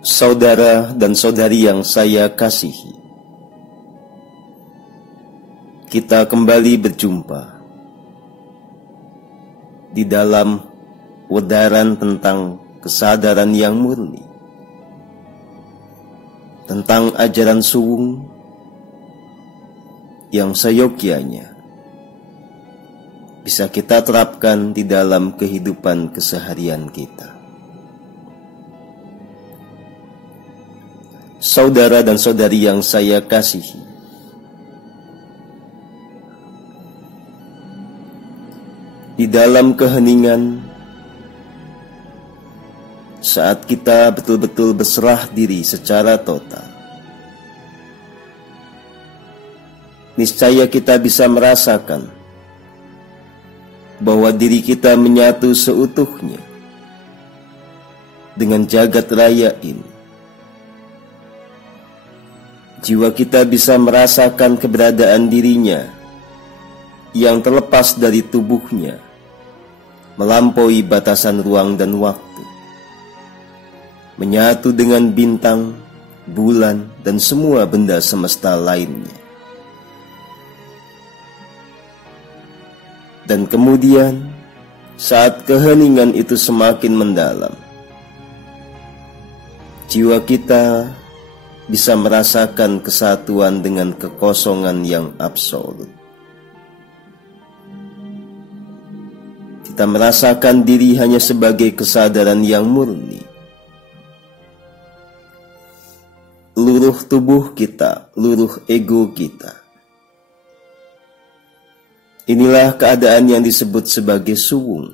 Saudara dan saudari yang saya kasihi, kita kembali berjumpa di dalam wedaran tentang kesadaran yang murni, tentang ajaran suwung yang seyogyanya bisa kita terapkan di dalam kehidupan keseharian kita. Saudara dan saudari yang saya kasihi, di dalam keheningan, saat kita betul-betul berserah diri secara total, niscaya kita bisa merasakan bahwa diri kita menyatu seutuhnya dengan jagat raya ini. Jiwa kita bisa merasakan keberadaan dirinya yang terlepas dari tubuhnya, melampaui batasan ruang dan waktu, menyatu dengan bintang, bulan, dan semua benda semesta lainnya. Dan kemudian, saat keheningan itu semakin mendalam, jiwa kita bisa merasakan kesatuan dengan kekosongan yang absolut. Kita merasakan diri hanya sebagai kesadaran yang murni. Luruh tubuh kita, luruh ego kita. Inilah keadaan yang disebut sebagai suwung.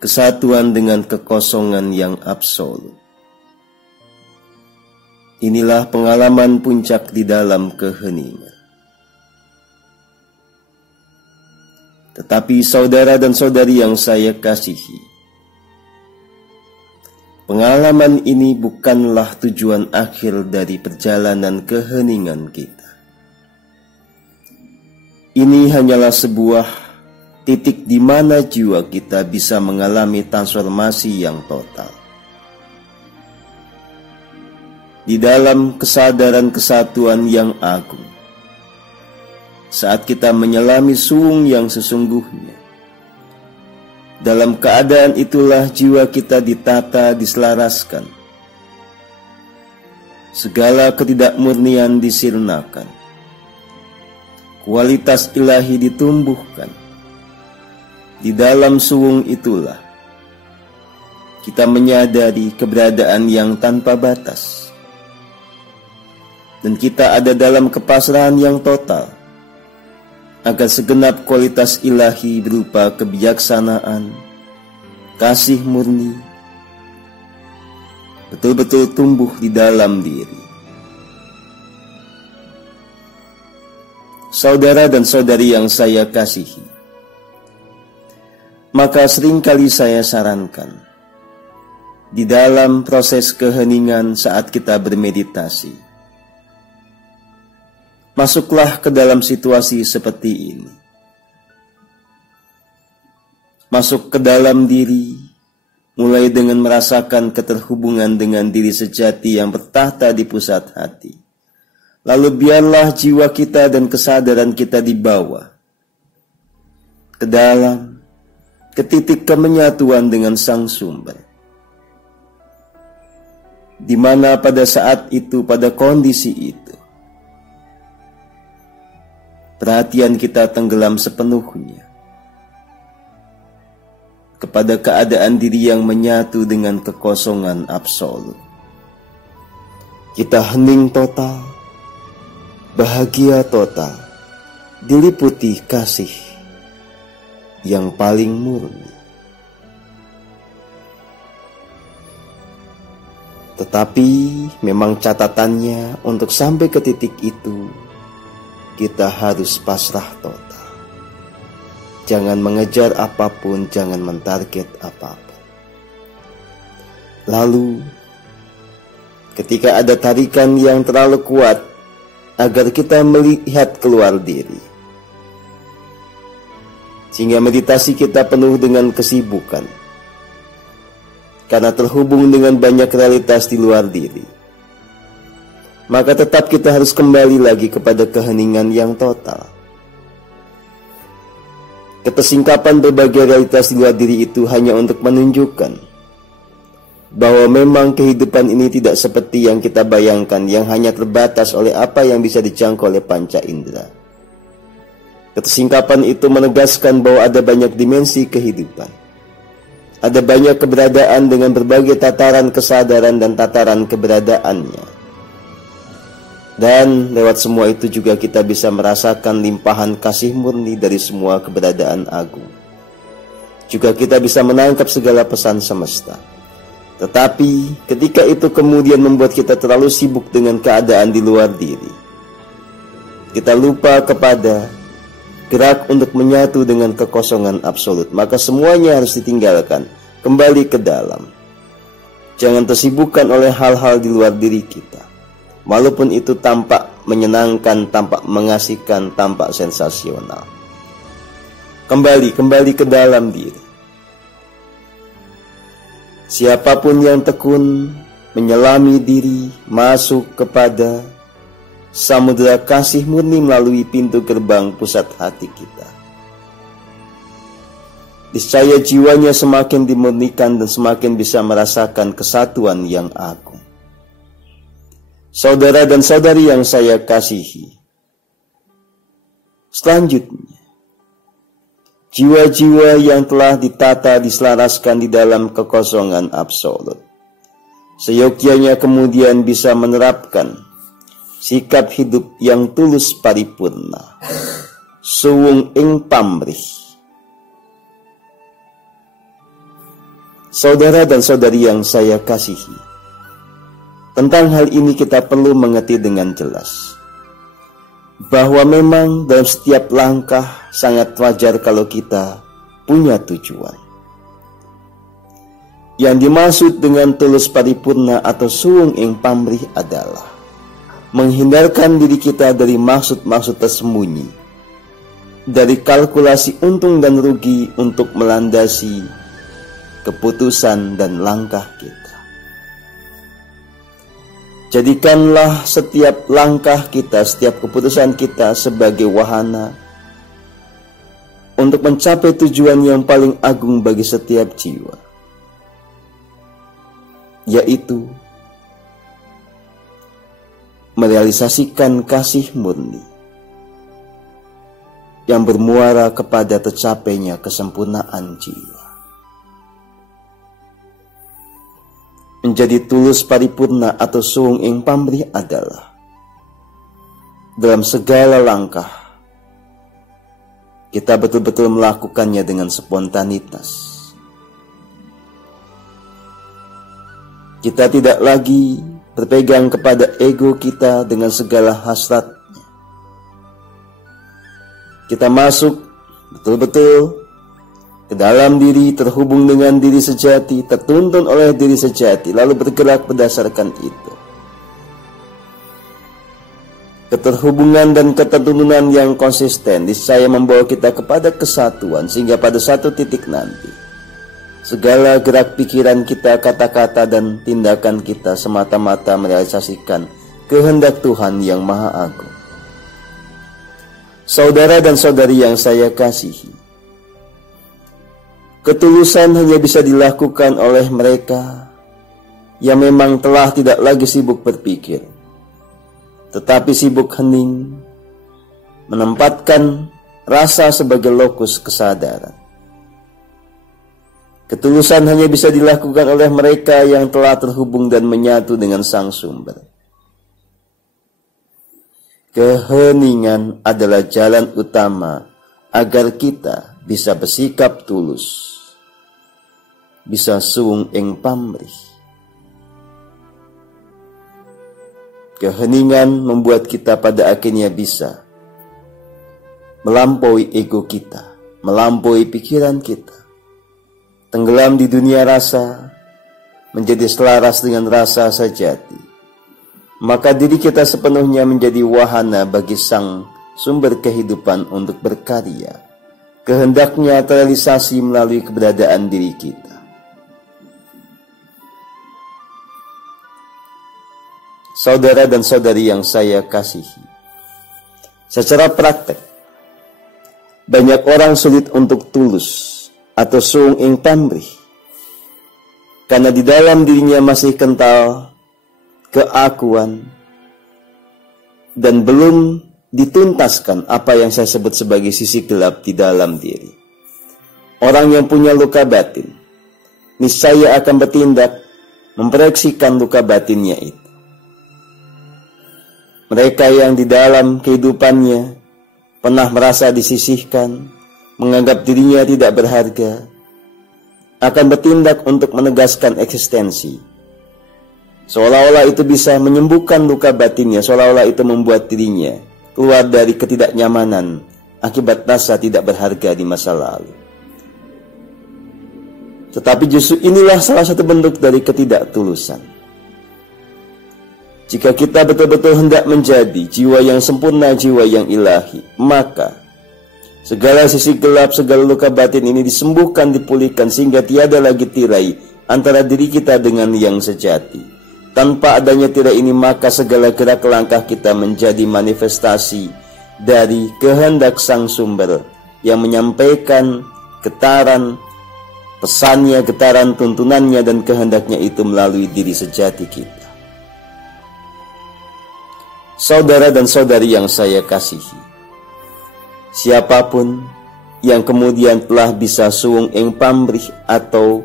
Kesatuan dengan kekosongan yang absolut. Inilah pengalaman puncak di dalam keheningan. Tetapi saudara dan saudari yang saya kasihi, pengalaman ini bukanlah tujuan akhir dari perjalanan keheningan kita. Ini hanyalah sebuah titik di mana jiwa kita bisa mengalami transformasi yang total. Di dalam kesadaran kesatuan yang agung, saat kita menyelami suwung yang sesungguhnya, dalam keadaan itulah jiwa kita ditata, diselaraskan, segala ketidakmurnian disirnakan, kualitas ilahi ditumbuhkan. Di dalam suwung itulah kita menyadari keberadaan yang tanpa batas, dan kita ada dalam kepasrahan yang total agar segenap kualitas ilahi berupa kebijaksanaan, kasih murni, betul-betul tumbuh di dalam diri. Saudara dan saudari yang saya kasihi, maka seringkali saya sarankan, di dalam proses keheningan saat kita bermeditasi, masuklah ke dalam situasi seperti ini. Masuk ke dalam diri, mulai dengan merasakan keterhubungan dengan diri sejati yang bertahta di pusat hati. Lalu biarlah jiwa kita dan kesadaran kita dibawa ke dalam, ke titik kemenyatuan dengan Sang Sumber, di mana pada saat itu, pada kondisi itu, perhatian kita tenggelam sepenuhnya kepada keadaan diri yang menyatu dengan kekosongan absolut. Kita hening total, bahagia total, diliputi kasih yang paling murni. Tetapi memang catatannya, untuk sampai ke titik itu kita harus pasrah total. Jangan mengejar apapun, jangan mentarget apapun. Lalu ketika ada tarikan yang terlalu kuat agar kita melihat keluar diri, sehingga meditasi kita penuh dengan kesibukan, karena terhubung dengan banyak realitas di luar diri, maka tetap kita harus kembali lagi kepada keheningan yang total. Ketersingkapan berbagai realitas di luar diri itu hanya untuk menunjukkan bahwa memang kehidupan ini tidak seperti yang kita bayangkan, yang hanya terbatas oleh apa yang bisa dijangkau oleh panca indera. Ketersingkapan itu menegaskan bahwa ada banyak dimensi kehidupan. Ada banyak keberadaan dengan berbagai tataran kesadaran dan tataran keberadaannya. Dan lewat semua itu juga kita bisa merasakan limpahan kasih murni dari semua keberadaan agung. Juga kita bisa menangkap segala pesan semesta. Tetapi ketika itu kemudian membuat kita terlalu sibuk dengan keadaan di luar diri, kita lupa kepada gerak untuk menyatu dengan kekosongan absolut, maka semuanya harus ditinggalkan, kembali ke dalam. Jangan tersibukkan oleh hal-hal di luar diri kita, walaupun itu tampak menyenangkan, tampak mengasihkan, tampak sensasional. Kembali ke dalam diri. Siapapun yang tekun menyelami diri, masuk kepada samudera kasih murni melalui pintu gerbang pusat hati kita, niscaya jiwanya semakin dimurnikan dan semakin bisa merasakan kesatuan yang agung. Saudara dan saudari yang saya kasihi, selanjutnya, jiwa-jiwa yang telah ditata diselaraskan di dalam kekosongan absolut, seyogyanya kemudian bisa menerapkan sikap hidup yang tulus paripurna, suwung ing pamrih. Saudara dan saudari yang saya kasihi, tentang hal ini kita perlu mengerti dengan jelas bahwa memang dalam setiap langkah sangat wajar kalau kita punya tujuan. Yang dimaksud dengan tulus paripurna atau suwung ing pamrih adalah menghindarkan diri kita dari maksud-maksud tersembunyi, dari kalkulasi untung dan rugi untuk melandasi keputusan dan langkah kita. Jadikanlah setiap langkah kita, setiap keputusan kita sebagai wahana untuk mencapai tujuan yang paling agung bagi setiap jiwa, yaitu merealisasikan kasih murni yang bermuara kepada tercapainya kesempurnaan jiwa. Menjadi tulus paripurna atau suwung ing pamrih adalah dalam segala langkah kita betul-betul melakukannya dengan spontanitas. Kita tidak lagi berpegang kepada ego kita dengan segala hasratnya. Kita masuk betul-betul ke dalam diri, terhubung dengan diri sejati, tertuntun oleh diri sejati, lalu bergerak berdasarkan itu. Keterhubungan dan ketertununan yang konsisten niscaya membawa kita kepada kesatuan, sehingga pada satu titik nanti segala gerak pikiran kita, kata-kata dan tindakan kita semata-mata merealisasikan kehendak Tuhan yang Maha Agung. Saudara dan saudari yang saya kasihi, ketulusan hanya bisa dilakukan oleh mereka yang memang telah tidak lagi sibuk berpikir, tetapi sibuk hening, menempatkan rasa sebagai lokus kesadaran. Ketulusan hanya bisa dilakukan oleh mereka yang telah terhubung dan menyatu dengan Sang Sumber. Keheningan adalah jalan utama agar kita bisa bersikap tulus, bisa suwung ing pamrih. Keheningan membuat kita pada akhirnya bisa melampaui ego kita, melampaui pikiran kita, tenggelam di dunia rasa, menjadi selaras dengan rasa sejati. Maka diri kita sepenuhnya menjadi wahana bagi Sang Sumber kehidupan untuk berkarya. Kehendaknya terrealisasi melalui keberadaan diri kita. saudara dan saudari yang saya kasihi. Secara praktek, banyak orang sulit untuk tulus atau suung ing pamrih karena di dalam dirinya masih kental keakuan dan belum dituntaskan apa yang saya sebut sebagai sisi gelap di dalam diri. Orang yang punya luka batin niscaya akan bertindak memproyeksikan luka batinnya itu. Mereka yang di dalam kehidupannya pernah merasa disisihkan, menganggap dirinya tidak berharga, akan bertindak untuk menegaskan eksistensi. Seolah-olah itu bisa menyembuhkan luka batinnya, seolah-olah itu membuat dirinya keluar dari ketidaknyamanan akibat rasa tidak berharga di masa lalu. Tetapi justru inilah salah satu bentuk dari ketidaktulusan. Jika kita betul-betul hendak menjadi jiwa yang sempurna, jiwa yang ilahi, maka segala sisi gelap, segala luka batin ini disembuhkan, dipulihkan, sehingga tiada lagi tirai antara diri kita dengan yang sejati. Tanpa adanya tirai ini, maka segala gerak langkah kita menjadi manifestasi dari kehendak Sang Sumber yang menyampaikan getaran pesannya, getaran tuntunannya dan kehendaknya itu melalui diri sejati kita. Saudara dan saudari yang saya kasihi, siapapun yang kemudian telah bisa suung ing pamrih atau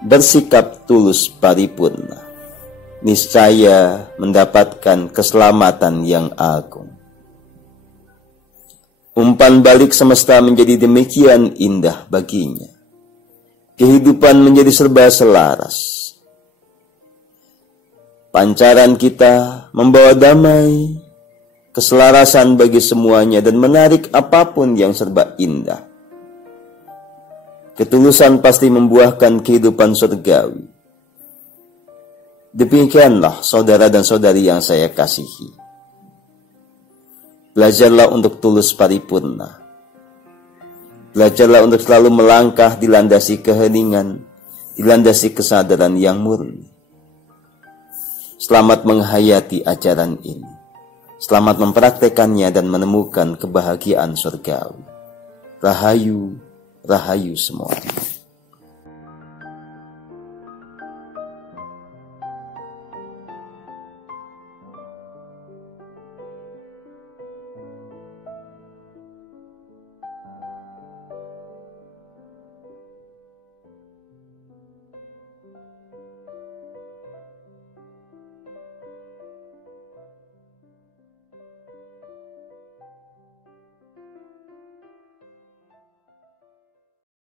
bersikap tulus paripurna, niscaya mendapatkan keselamatan yang agung. Umpan balik semesta menjadi demikian indah baginya. Kehidupan menjadi serba selaras. Pancaran kita membawa damai, keselarasan bagi semuanya dan menarik apapun yang serba indah. Ketulusan pasti membuahkan kehidupan surgawi. Demikianlah saudara dan saudari yang saya kasihi. Belajarlah untuk tulus paripurna. Belajarlah untuk selalu melangkah dilandasi keheningan, dilandasi kesadaran yang murni. Selamat menghayati ajaran ini. Selamat mempraktekannya dan menemukan kebahagiaan surgawi. Rahayu, rahayu semuanya.